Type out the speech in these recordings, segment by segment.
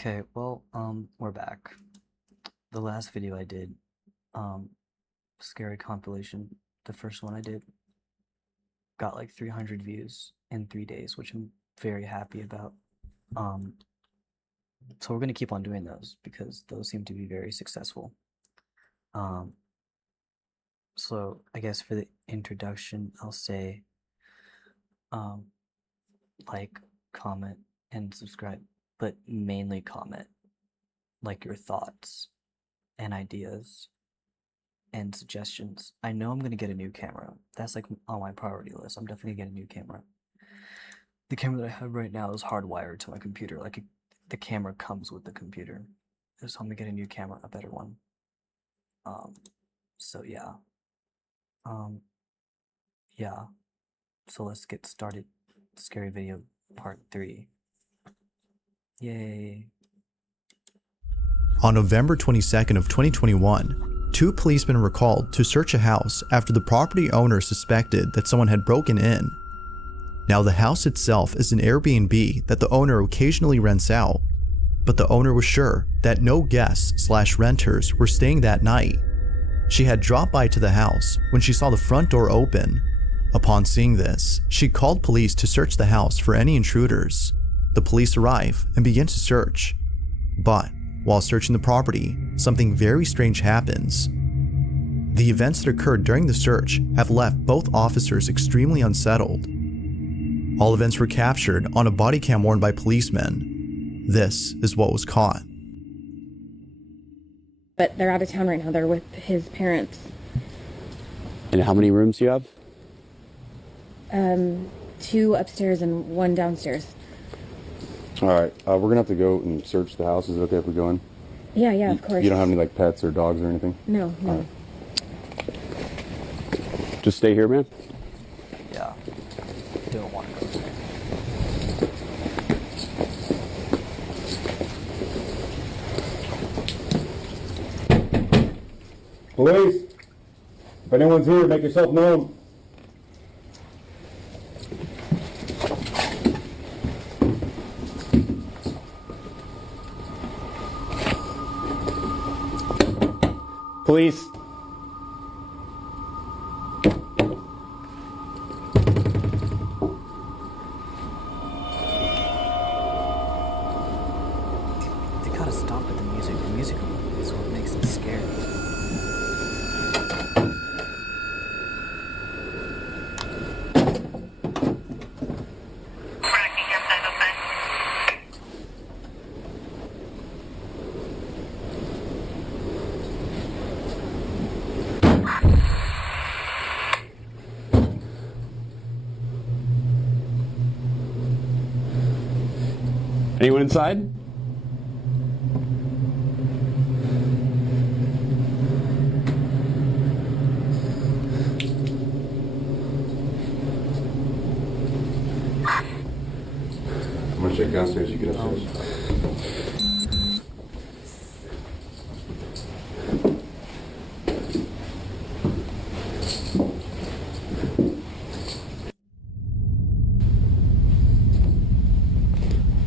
Okay, well, we're back. The last video I did, um, scary compilation, the first one I did, got like 300 views in 3 days, which I'm very happy about. Um, so we're gonna keep on doing those because those seem to be very successful. Um, so I guess for the introduction, I'll say, um, like, comment, and subscribe, but mainly comment, like your thoughts and ideas and suggestions. I know I'm gonna get a new camera. That's like on my priority list. I'm definitely gonna get a new camera. The camera that I have right now is hardwired to my computer. The camera comes with the computer. So I'm gonna get a new camera, a better one. Um, so yeah. Um, yeah. So let's get started. Scary video part 3. Yay. On November 22nd of 2021, two policemen were called to search a house after the property owner suspected that someone had broken in. Now the house itself is an Airbnb that the owner occasionally rents out, but the owner was sure that no guests/renters were staying that night. She had dropped by to the house when she saw the front door open. Upon seeing this, she called police to search the house for any intruders. The police arrive and begin to search, but while searching the property, something very strange happens. The events that occurred during the search have left both officers extremely unsettled. All events were captured on a body cam worn by policemen. This is what was caught. But they're out of town right now. They're with his parents. And how many rooms do you have? 2 upstairs and 1 downstairs. All right, we're gonna have to go and search the house. Is it okay if we go in? Yeah, of course. You don't have any like pets or dogs or anything? No. Right. Just stay here, man. Yeah. Don't want to go there. Police, if anyone's here, make yourself known. Police. They gotta stop with the music. The music is what makes it scary. Anyone inside? I'm gonna check downstairs. You get upstairs.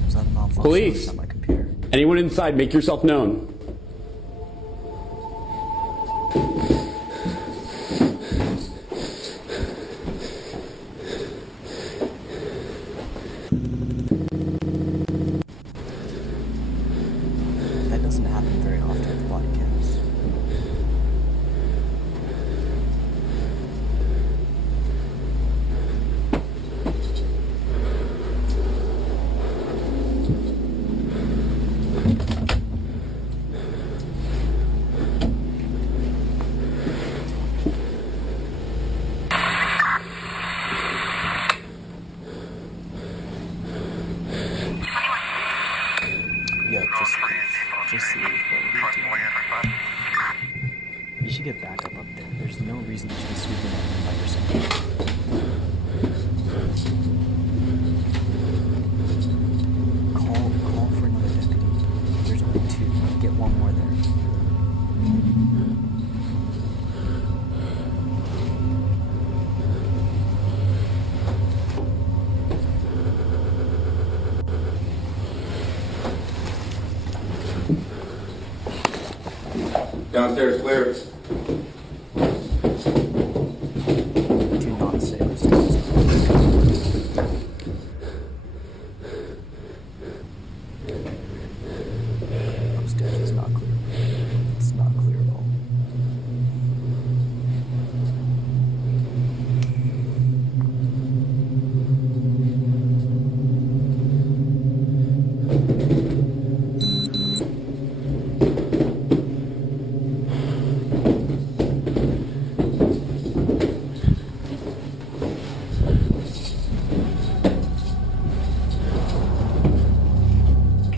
Is that a malfunction? Police! It's not my computer. Anyone inside? Make yourself known. That doesn't happen very often with body cams. Yeah, just leave, bro. You should get back up there. There's no reason you should be sweeping up by yourself. Call for another deputy. There's only 2. Get one more there. Downstairs clear. Do not say upstairs. Upstairs is not clear. It's not clear at all.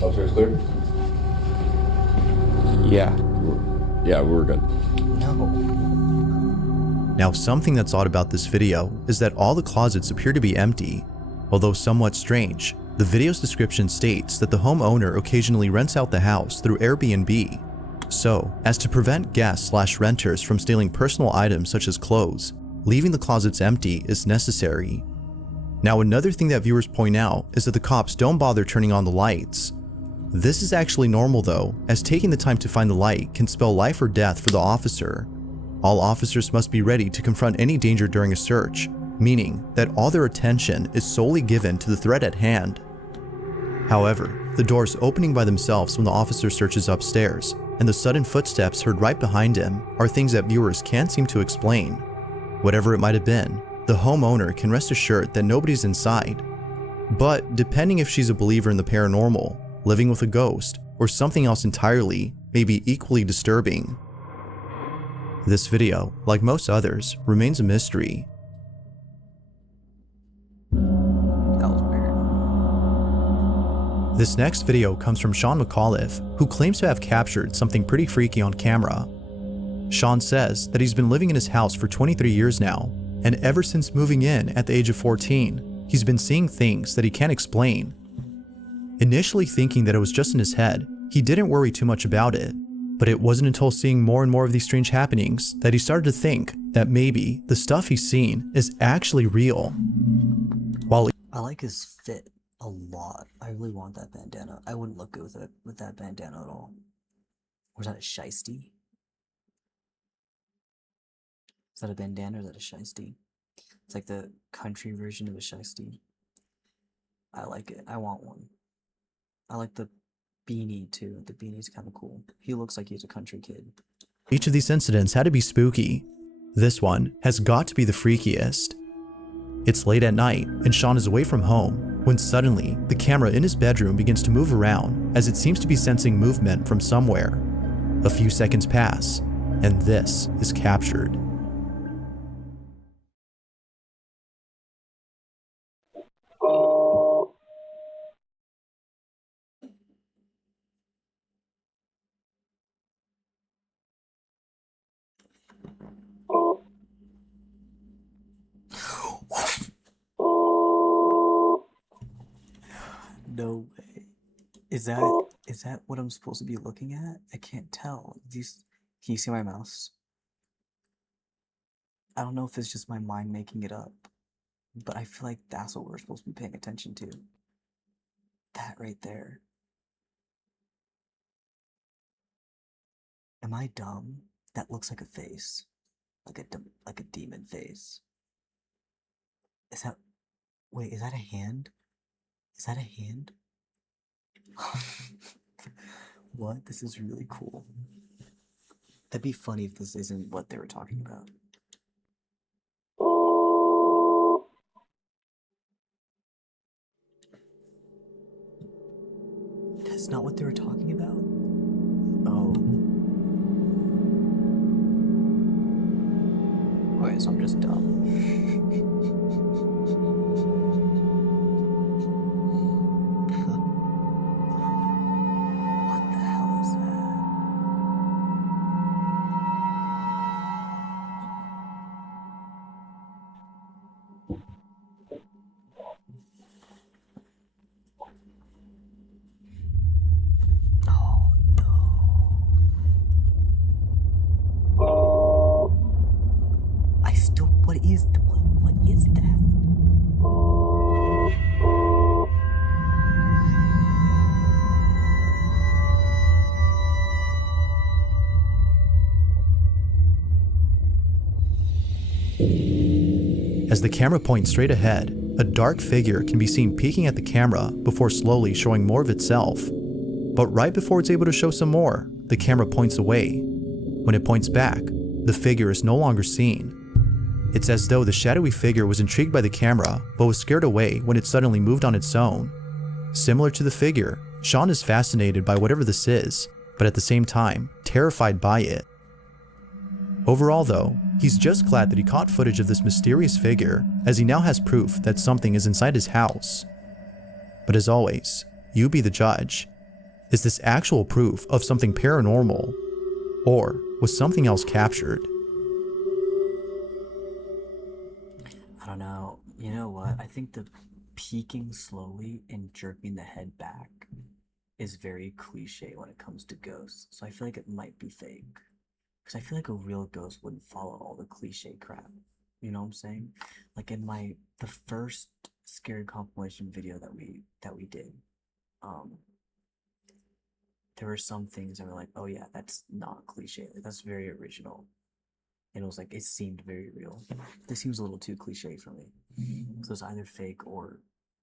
Upstairs clear? Yeah. We're good. No. Now, something that's odd about this video is that all the closets appear to be empty. Although somewhat strange, the video's description states that the homeowner occasionally rents out the house through Airbnb. So, as to prevent guests/renters from stealing personal items such as clothes, leaving the closets empty is necessary. Now, another thing that viewers point out is that the cops don't bother turning on the lights. This is actually normal though, as taking the time to find the light can spell life or death for the officer. All officers must be ready to confront any danger during a search, meaning that all their attention is solely given to the threat at hand. However, the doors opening by themselves when the officer searches upstairs, and the sudden footsteps heard right behind him are things that viewers can't seem to explain. Whatever it might have been, the homeowner can rest assured that nobody's inside. But depending if she's a believer in the paranormal, living with a ghost, or something else entirely, may be equally disturbing. This video, like most others, remains a mystery. That was weird. This next video comes from Sean McAuliffe, who claims to have captured something pretty freaky on camera. Sean says that he's been living in his house for 23 years now, and ever since moving in at the age of 14, he's been seeing things that he can't explain. Initially thinking that it was just in his head, he didn't worry too much about it, but it wasn't until seeing more and more of these strange happenings that he started to think that maybe the stuff he's seen is actually real. While I like his fit a lot. I really want that bandana. I wouldn't look good with that bandana at all. Or is that a shiesty? Is that a bandana or is that a shiesty? It's like the country version of a shiesty. I like it. I want one. I like the beanie too. The beanie's kind of cool. He looks like he's a country kid. each of these incidents had to be spooky. This one has got to be the freakiest. It's late at night and Sean is away from home when suddenly the camera in his bedroom begins to move around as it seems to be sensing movement from somewhere. A few seconds pass and this is captured. No way. Is that what I'm supposed to be looking at? I can't tell. Can you see my mouse? I don't know if it's just my mind making it up, but I feel like that's what we're supposed to be paying attention to. That right there. Am I dumb? That looks like a face. Like a demon face. Wait, is that a hand? Is that a hand? What? This is really cool. That'd be funny if this isn't what they were talking about. That's not what they were talking about? Oh. Okay, so I'm just dumb. What the hell is that? Oh no. What is that? As the camera points straight ahead, a dark figure can be seen peeking at the camera before slowly showing more of itself. But right before it's able to show some more, the camera points away. When it points back, the figure is no longer seen. It's as though the shadowy figure was intrigued by the camera, but was scared away when it suddenly moved on its own. Similar to the figure, Sean is fascinated by whatever this is, but at the same time, terrified by it. Overall though, he's just glad that he caught footage of this mysterious figure, as he now has proof that something is inside his house. But as always, you be the judge. Is this actual proof of something paranormal? Or was something else captured? I don't know. You know what? I think the peeking slowly and jerking the head back is very cliche when it comes to ghosts. So I feel like it might be fake. Because I feel like a real ghost wouldn't follow all the cliche crap. You know what I'm saying? Like in the first scary compilation video that we did, there were some things that were like, oh yeah, that's not cliche. Like, that's very original. And it was like, it seemed very real. This seems a little too cliche for me. So it's either fake or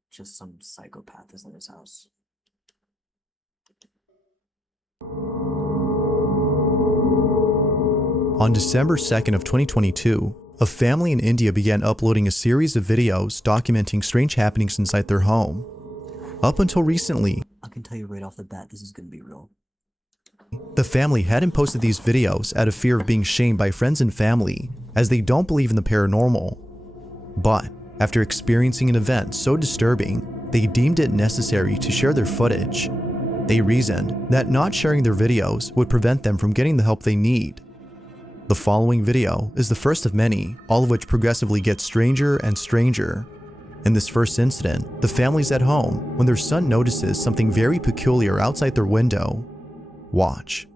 just some psychopath is in his house. On December 2nd of 2022, a family in India began uploading a series of videos documenting strange happenings inside their home. Up until recently, I can tell you right off the bat, this is gonna be real. the family hadn't posted these videos out of fear of being shamed by friends and family, as they don't believe in the paranormal. But after experiencing an event so disturbing, they deemed it necessary to share their footage. They reasoned that not sharing their videos would prevent them from getting the help they need. The following video is the first of many, all of which progressively get stranger and stranger. In this first incident, the family's at home when their son notices something very peculiar outside their window. Watch.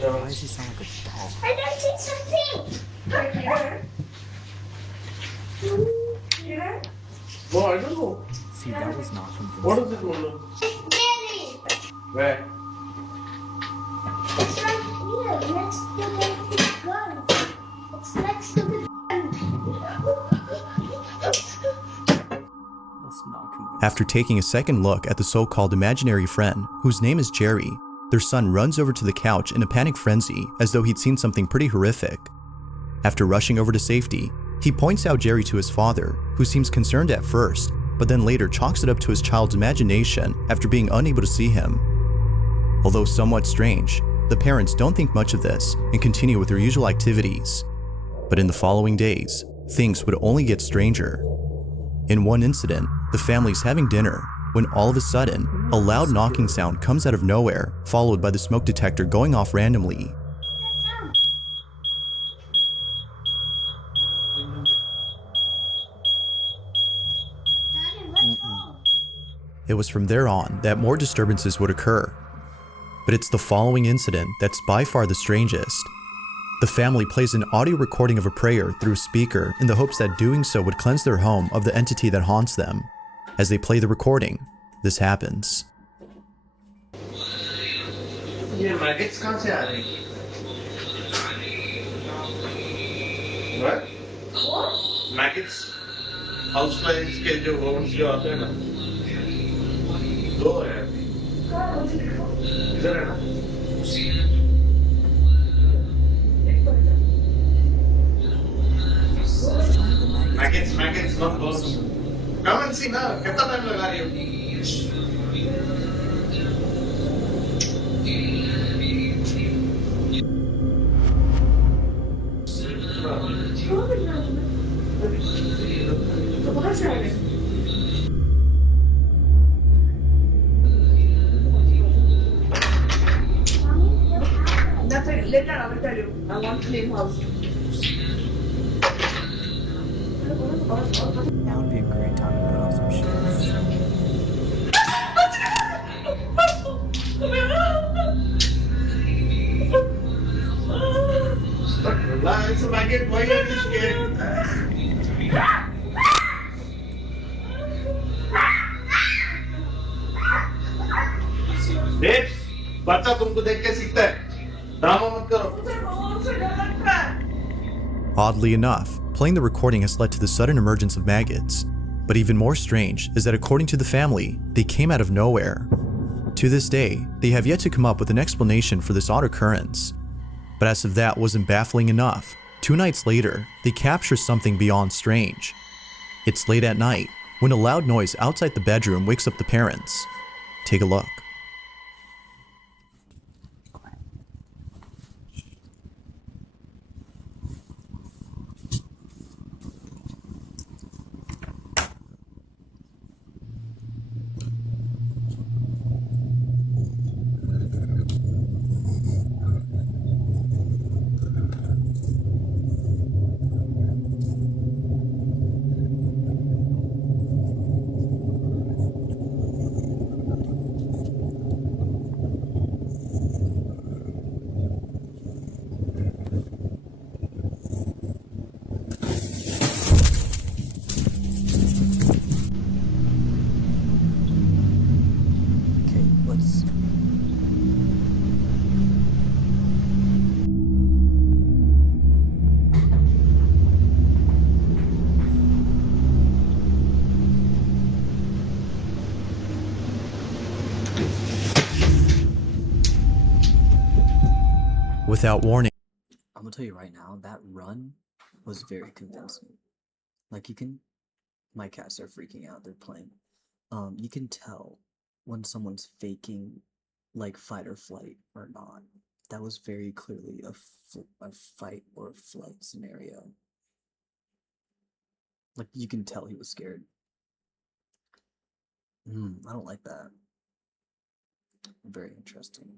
Why does he sound like a dog? I don't see something. Right here. Here. Well, I don't know. See, that was not from What Vincent. is it, Mona? Daddy. Where? It's right here, next to the gun. It's next to the That's not convincing. After taking a second look at the so-called imaginary friend, whose name is Jerry, their son runs over to the couch in a panic frenzy as though he'd seen something pretty horrific. After rushing over to safety, he points out Jerry to his father, who seems concerned at first, but then later chalks it up to his child's imagination after being unable to see him. Although somewhat strange, the parents don't think much of this and continue with their usual activities. But in the following days, things would only get stranger. In one incident, the family's having dinner when all of a sudden, a loud knocking sound comes out of nowhere, followed by the smoke detector going off randomly. It was from there on that more disturbances would occur. But it's the following incident that's by far the strangest. The family plays an audio recording of a prayer through a speaker in the hopes that doing so would cleanse their home of the entity that haunts them. As they play the recording, this happens. ये maggots कहाँ से आ रही हैं? What? Maggots house flies के जो worms जो आते हैं ना दो है इधर है ना maggots not worms. Come and see ना कितना टाइम लगा रही हो Nothing. tell you. I want clean house. Now would be a great time to put on some shoes. Relax, Maggot. Why are you scared? Babes, बच्चा तुमको देख के सीखता है. ड्रामा मत करो. Oddly enough, playing the recording has led to the sudden emergence of maggots. But even more strange is that according to the family, they came out of nowhere. To this day, they have yet to come up with an explanation for this odd occurrence. But as if that wasn't baffling enough, 2 nights later, they capture something beyond strange. It's late at night, when a loud noise outside the bedroom wakes up the parents. Take a look. Okay, let's. Without warning, I'm gonna tell you right now, that run was very convincing. Like, you can. My cats are freaking out. They're playing. You can tell when someone's faking, like, fight or flight or not. That was very clearly a fight or flight scenario. Like, you can tell he was scared. I don't like that. Very interesting.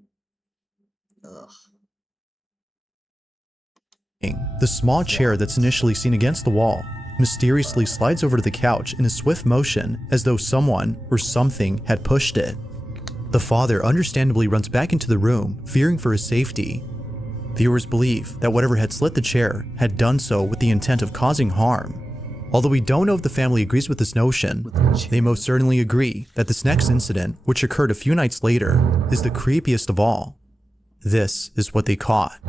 Ugh. the small chair that's initially seen against the wall mysteriously slides over to the couch in a swift motion as though someone or something had pushed it. The father understandably runs back into the room, fearing for his safety. Viewers believe that whatever had slit the chair had done so with the intent of causing harm. Although we don't know if the family agrees with this notion, they most certainly agree that this next incident, which occurred a few nights later, is the creepiest of all. This is what they caught.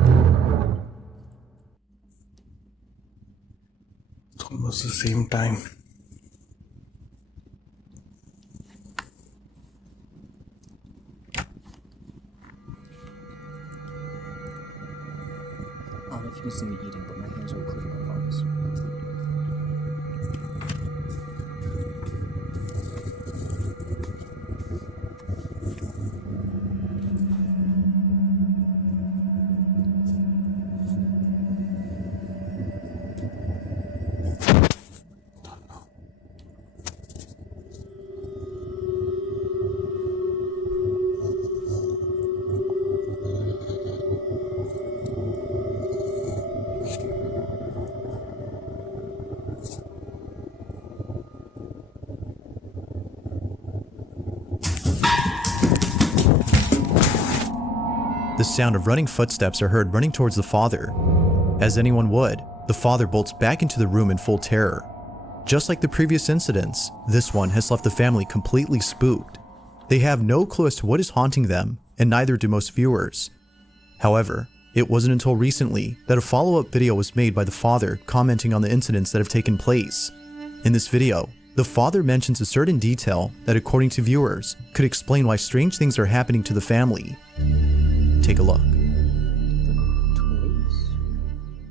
It's almost the same time. I don't know if you can see me eating, but my hands are clean my palms. The sound of running footsteps are heard running towards the father. As anyone would, the father bolts back into the room in full terror. Just like the previous incidents, this one has left the family completely spooked. They have no clue as to what is haunting them, and neither do most viewers. However, it wasn't until recently that a follow-up video was made by the father commenting on the incidents that have taken place. In this video, the father mentions a certain detail that, according to viewers, could explain why strange things are happening to the family. Take a look.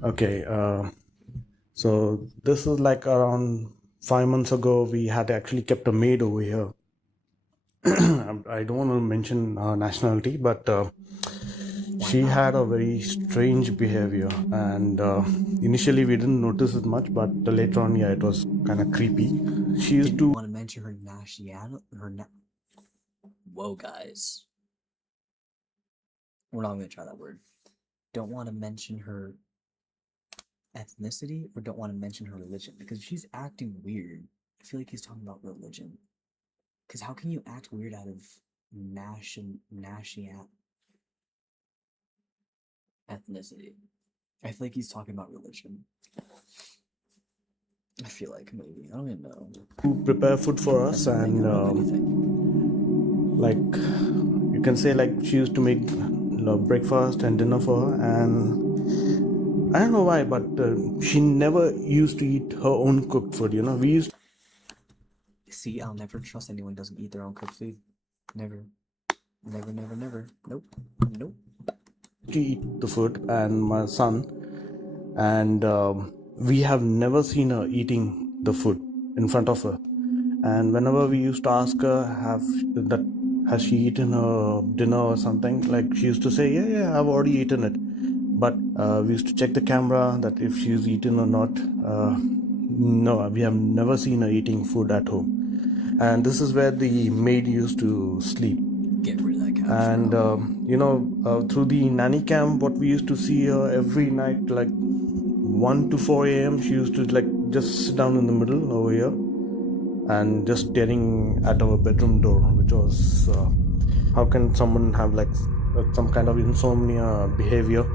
Okay, so this is like around 5 months ago. We had actually kept a maid over here. I don't want to mention nationality, but she had a very strange behavior, and initially we didn't notice it much, but later on, yeah, it was kind of creepy. She used Didn't to want to mention her nationality. Whoa, guys. We're not gonna try that word. don't want to mention her ethnicity or don't want to mention her religion because she's acting weird. I feel like he's talking about religion. Because how can you act weird out of national ethnicity? I feel like he's talking about religion. I feel like maybe. I don't even know. To prepare food for us, That's the thing, and I don't know anything. like you can say, like she used to make breakfast and dinner for her, and I don't know why, but she never used to eat her own cooked food. You know, we used See, I'll never trust anyone who doesn't eat their own cooked food. Never. Never, never, never. Nope. Nope. to eat the food, and my son, and we have never seen her eating the food in front of her. And whenever we used to ask her, has she eaten her dinner or something, like she used to say, yeah, I've already eaten it. But we used to check the camera that if she's eaten or not. No, we have never seen her eating food at home. And this is where the maid used to sleep. Get rid of that couch. And through the nanny cam, what we used to see her every night, like 1 to 4 a.m., she used to like just sit down in the middle over here and just staring at our bedroom door, which was how can someone have like some kind of insomnia behavior,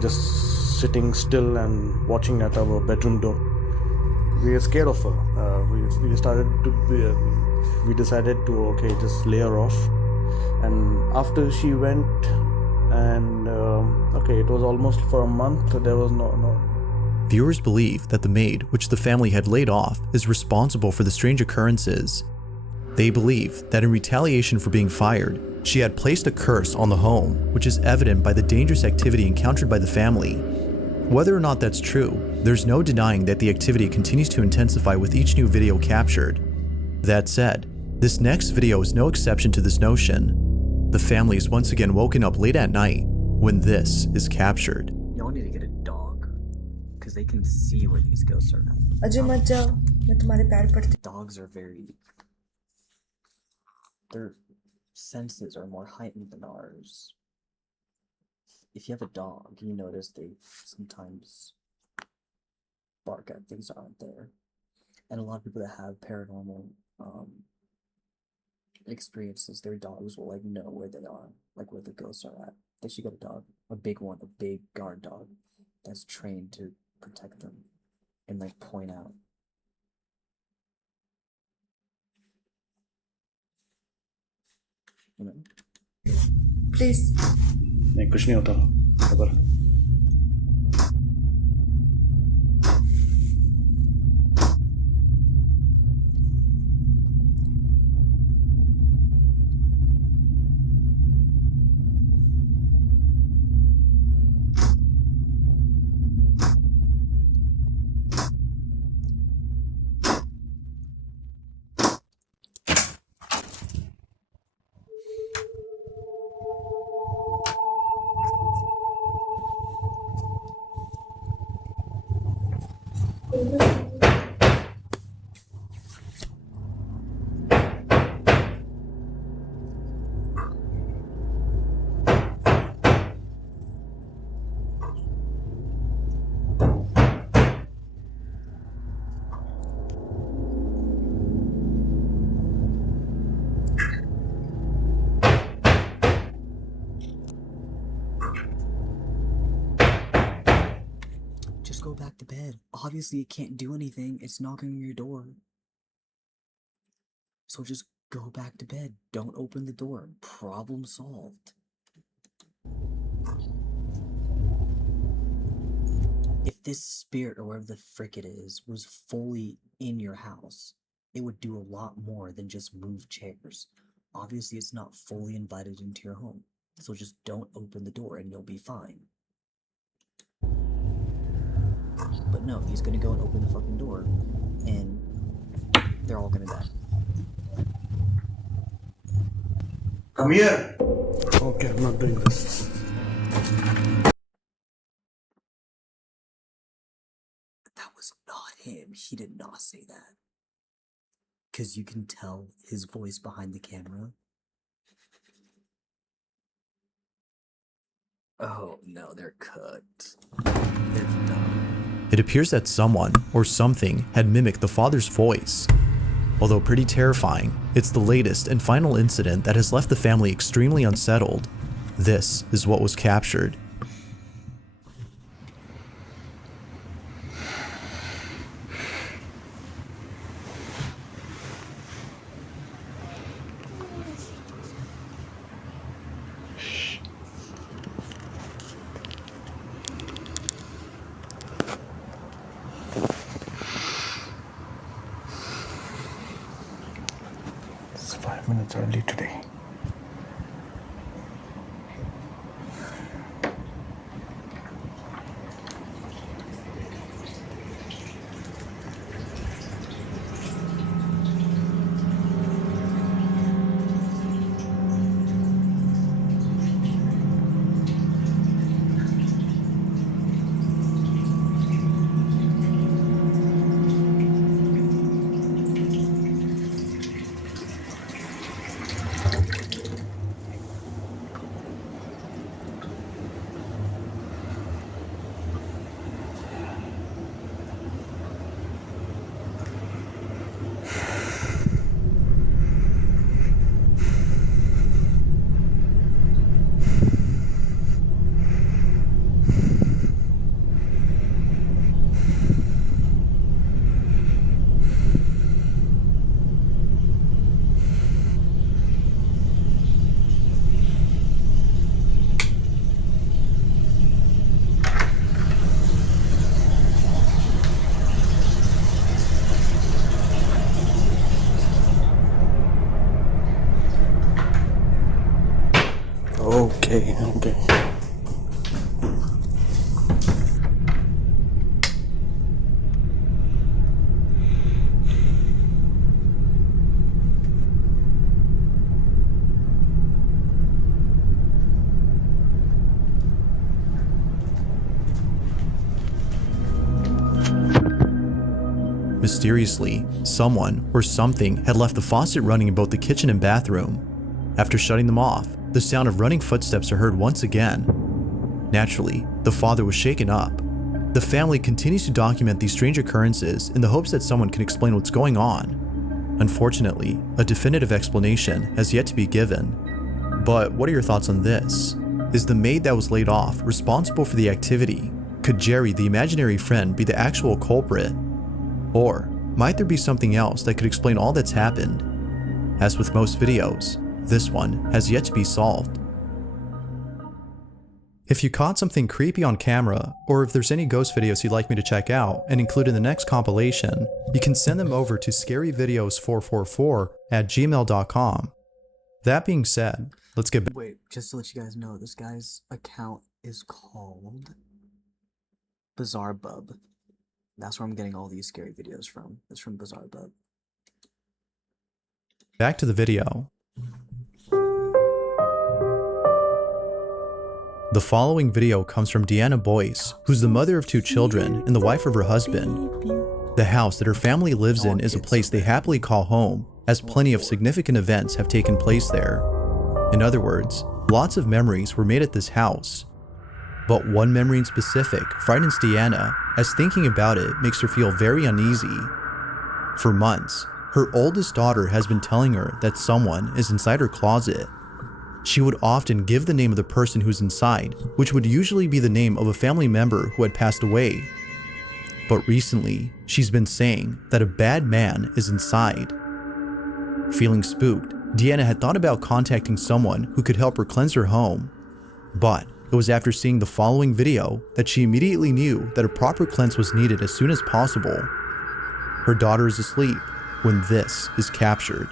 just sitting still and watching at our bedroom door. We were scared of her. We decided to just lay her off. And after she went, and it was almost for a month, there was no. Viewers believe that the maid, which the family had laid off, is responsible for the strange occurrences. They believe that in retaliation for being fired, she had placed a curse on the home, which is evident by the dangerous activity encountered by the family. Whether or not that's true, there's no denying that the activity continues to intensify with each new video captured. That said, this next video is no exception to this notion. The family is once again woken up late at night when this is captured. Y'all need to get a dog. Because they can see where these ghosts are at. Ajay मत जाओ मैं तुम्हारे पैर पड़ती Dogs are very... Their senses are more heightened than ours. If you have a dog, you notice they sometimes bark at things that aren't there. And a lot of people that have paranormal experiences, their dogs will like know where they are, like where the ghosts are at. They should get a dog, a big one, a big guard dog that's trained to protect them and like point out. You know? Please नहीं, कुछ नहीं होता खबर. Just go back to bed. Obviously, it can't do anything. It's knocking on your door. So just go back to bed. Don't open the door. Problem solved. If this spirit or whatever the frick it is was fully in your house, it would do a lot more than just move chairs. Obviously, it's not fully invited into your home. So just don't open the door and you'll be fine. But no, he's gonna go and open the fucking door, and they're all gonna die. Come here. Okay, I'm not doing this. That was not him. He did not say that. Because you can tell his voice behind the camera. Oh no, they're cooked. They're done. It appears that someone or something had mimicked the father's voice. Although pretty terrifying, it's the latest and final incident that has left the family extremely unsettled. This is what was captured. It's 5 minutes early today. Okay. Mysteriously, someone or something had left the faucet running in both the kitchen and bathroom. After shutting them off, the sound of running footsteps are heard once again. Naturally, the father was shaken up. The family continues to document these strange occurrences in the hopes that someone can explain what's going on. Unfortunately, a definitive explanation has yet to be given. But what are your thoughts on this? Is the maid that was laid off responsible for the activity? Could Jerry, the imaginary friend, be the actual culprit? Or might there be something else that could explain all that's happened? As with most videos, this one has yet to be solved. If you caught something creepy on camera, or if there's any ghost videos you'd like me to check out and include in the next compilation, you can send them over to scaryvideos444@gmail.com. That being said, let's get back. Wait, just to let you guys know, this guy's account is called Bizarre Bub. That's where I'm getting all these scary videos from. It's from Bizarre Bub. Back to the video. The following video comes from Deanna Boyce, who's the mother of 2 children and the wife of her husband. The house that her family lives in is a place they happily call home, as plenty of significant events have taken place there. In other words, lots of memories were made at this house. But one memory in specific frightens Deanna, as thinking about it makes her feel very uneasy. For months, her oldest daughter has been telling her that someone is inside her closet. She would often give the name of the person who's inside, which would usually be the name of a family member who had passed away. But recently, she's been saying that a bad man is inside. Feeling spooked, Deanna had thought about contacting someone who could help her cleanse her home. But it was after seeing the following video that she immediately knew that a proper cleanse was needed as soon as possible. Her daughter is asleep when this is captured.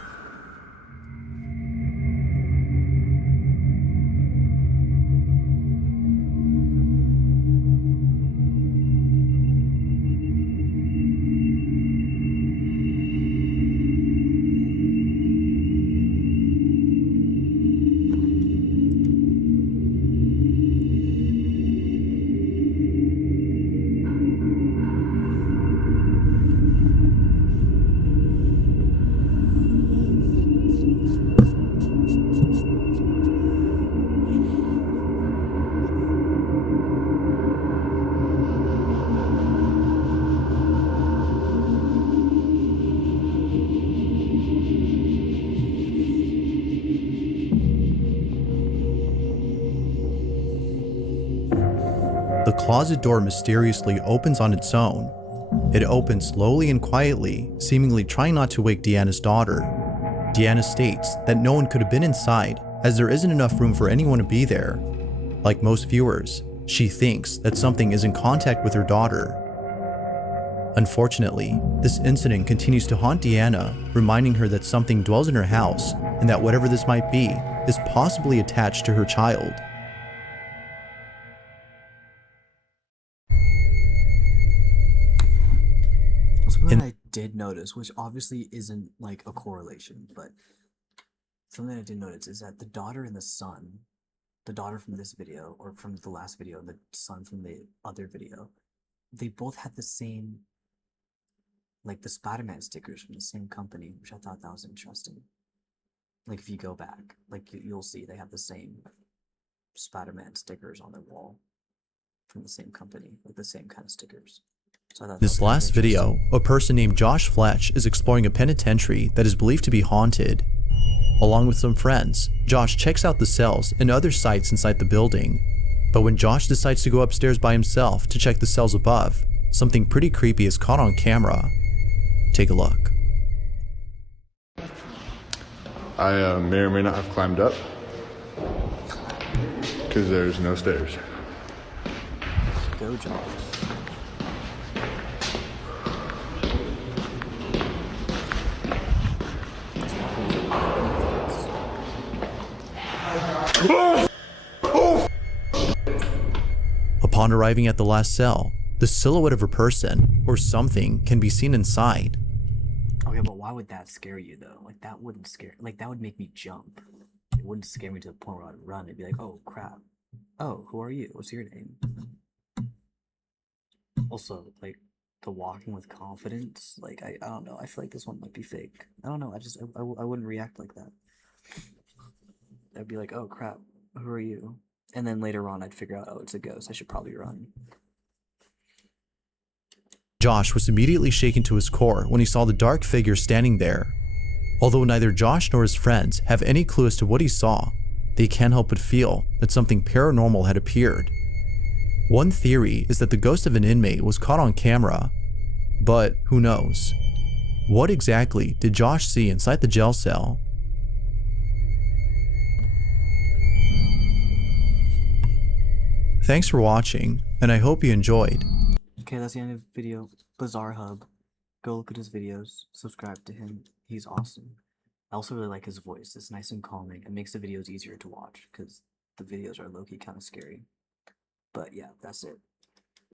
the closet door mysteriously opens on its own. It opens slowly and quietly, seemingly trying not to wake Deanna's daughter. Deanna states that no one could have been inside as there isn't enough room for anyone to be there. Like most viewers, she thinks that something is in contact with her daughter. Unfortunately, this incident continues to haunt Deanna, reminding her that something dwells in her house and that whatever this might be is possibly attached to her child. Something that I did notice, which obviously isn't like a correlation, but something I did notice is that the daughter and the son, the daughter from this video, or from the last video, and the son from the other video, they both had the same, like the Spider-Man stickers from the same company, which I thought that was interesting. Like if you go back, like you'll see they have the same Spider-Man stickers on their wall from the same company, like the same kind of stickers. So I thought that was This kinda last video, interesting. a person named Josh Fletch is exploring a penitentiary that is believed to be haunted. Along with some friends, Josh checks out the cells and other sites inside the building. But when Josh decides to go upstairs by himself to check the cells above, something pretty creepy is caught on camera. Take a look. I may or may not have climbed up because there's no stairs. Go, Josh. Upon arriving at the last cell, the silhouette of a person or something can be seen inside. Okay, but why would that scare you though? Like that wouldn't scare, like that would make me jump. It wouldn't scare me to the point where I'd run. It'd be like, oh crap. Oh, who are you? What's your name? Also, like the walking with confidence, like I don't know. I feel like this one might be fake. I don't know. I wouldn't react like that. I'd be like, oh crap, who are you? And then later on, I'd figure out, oh, it's a ghost. I should probably run. Josh was immediately shaken to his core when he saw the dark figure standing there. Although neither Josh nor his friends have any clue as to what he saw, they can't help but feel that something paranormal had appeared. One theory is that the ghost of an inmate was caught on camera, but who knows? What exactly did Josh see inside the jail cell? Thanks for watching, and I hope you enjoyed. Okay, that's the end of the video. Bizarre Hub. Go look at his videos. Subscribe to him. He's awesome. I also really like his voice. It's nice and calming. It makes the videos easier to watch because the videos are low-key kind of scary. But yeah, that's it.